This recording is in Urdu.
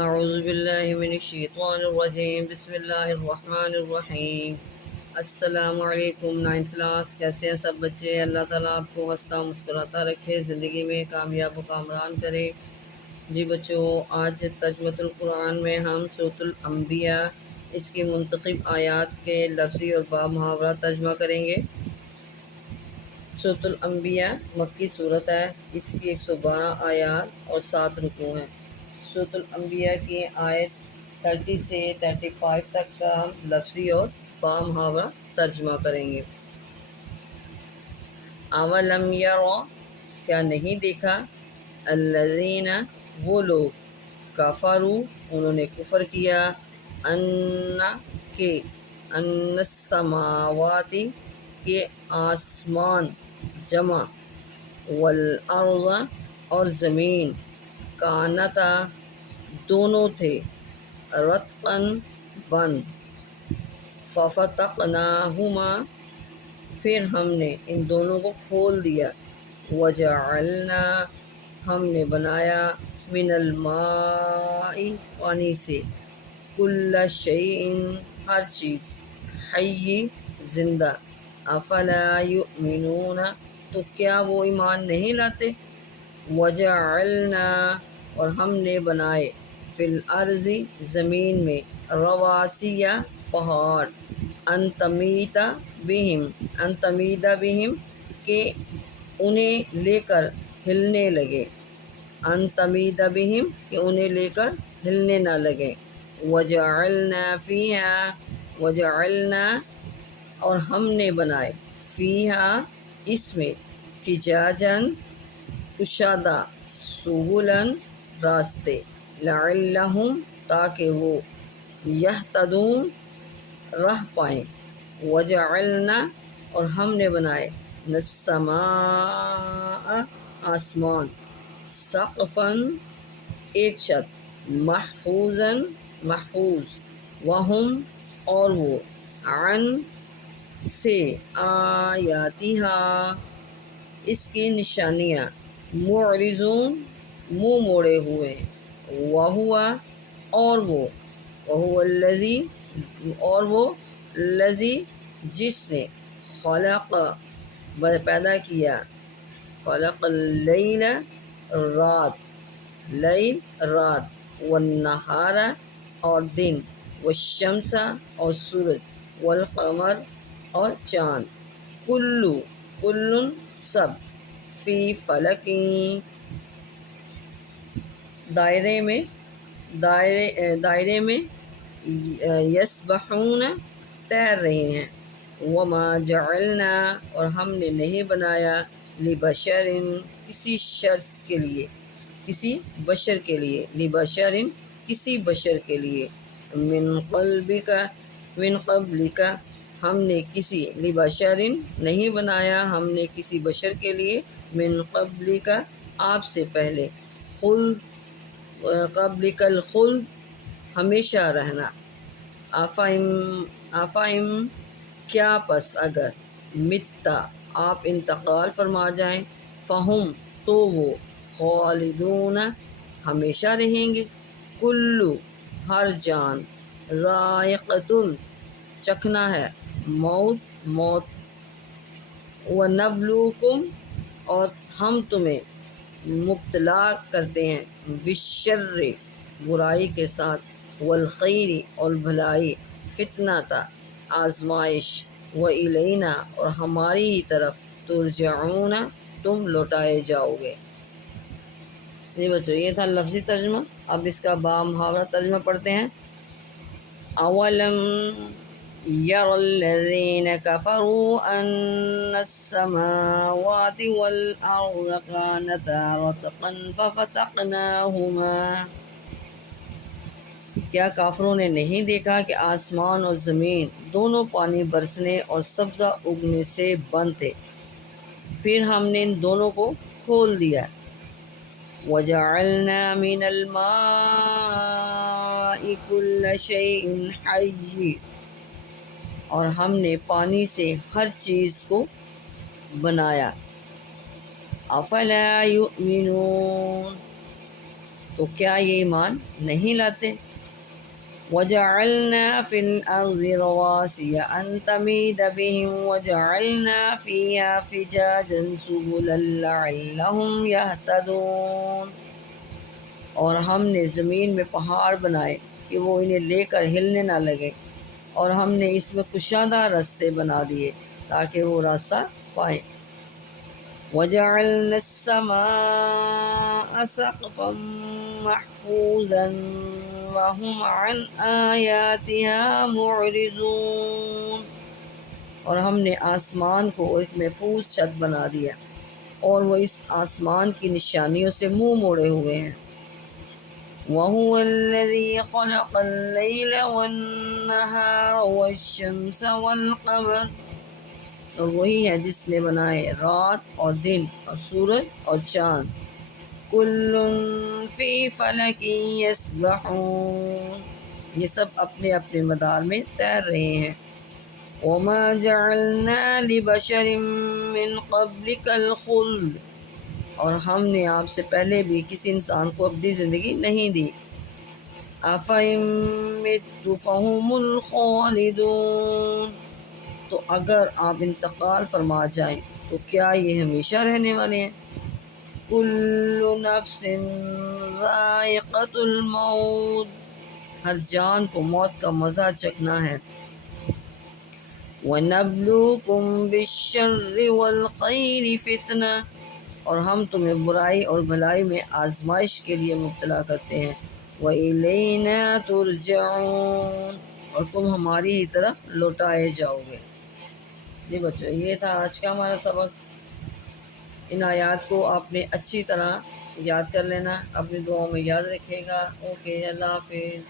اعوذ باللہ من الشیطان الرجیم، بسم اللہ الرحمن الرحیم۔ السلام علیکم، 9th کلاس، کیسے ہیں سب بچے؟ اللہ تعالیٰ آپ کو ہنستا مسکراتا رکھے، زندگی میں کامیاب و کامران کرے۔ جی بچوں، آج ترجمۃ القرآن میں ہم سورۃ الانبیاء اس کی منتخب آیات کے لفظی اور با محاورہ ترجمہ کریں گے۔ سورۃ الانبیاء مکی صورت ہے، اس کی 112 آیات اور 7 رکوع ہیں۔ سورۃ الانبیاء کی آیت 30 سے 35 تک کا ہم لفظی اور با محاورہ ترجمہ کریں گے۔ اولم یروا، کیا نہیں دیکھا، الذین، وہ لوگ، کفروا، انہوں نے کفر کیا، ان، کہ، ان السماوات، کہ آسمان، جمع، والارض، اور زمین، کانتا، دونوں تھے، رتقا، بند، ففتقناہما، پھر ہم نے ان دونوں کو کھول دیا، وجعلنا، ہم نے بنایا، من الماء، پانی سے، کل شیء، ہر چیز، حی، زندہ، افلا یؤمنون، تو کیا وہ ایمان نہیں لاتے، وجعلنا، اور ہم نے بنائے، فی الارض، زمین میں، رواسیہ، پہاڑ، ان تمیدا بہم، کہ انہیں لے کر ہلنے لگے، ان تمیدا بہم، کہ انہیں لے کر ہلنے نہ لگے، وجعلنا، اور ہم نے بنائے، فیہا، اس میں، فجاجن، کشادہ، سبلن، راستے، لعلہم، تاکہ وہ، یہتدون، راہ پائیں، وجعلنا، اور ہم نے بنائے، السماء، آسمان، سقفاً، ایک چھت، محفوظاً، محفوظ، وہم، اور وہ، عن، سے، آیاتہا، اس کی نشانیاں، معرضون، منہ موڑے ہوئے ہیں، وہو، اور وہ، الذی، جس نے، خلق، پیدا کیا، خلق اللیل، رات، لیل، رات، والنہار، اور دن، والشمس، اور سورج، والقمر، اور چاند، کل، سب، فی فلک، دائرے میں، یسبحون، تیر رہے ہیں، وما جعلنا، اور ہم نے نہیں بنایا، لبشر، کسی بشر کے لیے، لبشر، کسی بشر کے لیے، من قبلک، ہم نے کسی، لبشر، نہیں بنایا ہم نے کسی بشر کے لیے، من قبلک، آپ سے پہلے، قبلک الخلد، ہمیشہ رہنا، افہم، کیا، پس اگر، متا، آپ انتقال فرما جائیں، فہم، تو وہ، خالدون، ہمیشہ رہیں گے، کلو، ہر جان، ذائقۃ، چکھنا ہے، موت، ونبلوکم، اور ہم تمہیں مبتلا کرتے ہیں، بالشر، برائی کے ساتھ، والخیر، اور بھلائی، فتنۃ، آزمائش، وإلینا، اور ہماری ہی طرف، ترجعون، تم لوٹائے جاؤ گے۔ جی بچوں، یہ تھا لفظی ترجمہ، اب اس کا با محاورہ ترجمہ پڑھتے ہیں۔ اولم یر الذین کفروا ان السماوات والارض کانتا رتقا ففتقناہما، کیا کافروں نے نہیں دیکھا کہ آسمان اور زمین دونوں پانی برسنے اور سبزہ اگنے سے بند تھے، پھر ہم نے ان دونوں کو کھول دیا، وجعلنا من الماء كل شيء حي، اور ہم نے پانی سے ہر چیز کو بنایا، افلا یؤمنون، تو کیا یہ ایمان نہیں لاتے؟ وَجَعَلْنَا فِي الْأَرْضِ رَوَاسِيَ أَن تَمِيدَ بِهِمْ وَجَعَلْنَا فِيهَا فِجَاجًا سُبُلًا لَعَلَّهُمْ يَهْتَدُونَ، اور ہم نے زمین میں پہاڑ بنائے کہ وہ انہیں لے کر ہلنے نہ لگے، اور ہم نے اس میں کشادہ رستے بنا دیے تاکہ وہ راستہ پائیں۔ وَجَعَلْنَا السَّمَاءَ سَقْفًا مَحْفُوظًا وَهُمْ عَنْ آيَاتِهَا مُعْرِضُونَ، اور ہم نے آسمان کو ایک محفوظ چھت بنا دیا اور وہ اس آسمان کی نشانیوں سے منہ موڑے ہوئے ہیں۔ وَهُوَ الَّذِي خَلَقَ اللَّيْلَ وَالنَّهَارَ وَالشَّمْسَ وَالْقَمَرَ، اور وہی ہے جس نے بنائے رات اور دن اور سورج اور چاند، کل فی فلک یسبحون، یہ سب اپنے اپنے مدار میں تیر رہے ہیں۔ وما جعلنا لبشر من قبلک الخلد، اور ہم نے آپ سے پہلے بھی کسی انسان کو اپنی زندگی نہیں دی۔ افإن مت فهم الخالدون، تو اگر آپ انتقال فرما جائیں تو کیا یہ ہمیشہ رہنے والے ہیں؟ کل نفس ذائقۃ الموت، ہر جان کو موت کا مزہ چکھنا ہے۔ وَنَبْلُوكُمْ بِالشَّرِّ وَالْخَيْرِ فِتْنَةً، اور ہم تمہیں برائی اور بھلائی میں آزمائش کے لیے مبتلا کرتے ہیں۔ وَإِلَيْنَا تُرْجَعُونَ، اور تم ہماری ہی طرف لوٹائے جاؤ گے۔ جی بچوں، یہ تھا آج کا ہمارا سبق۔ ان آیات کو آپ نے اچھی طرح یاد کر لینا، اپنی دعاؤں میں یاد رکھے گا۔ اوکے، اللہ حافظ۔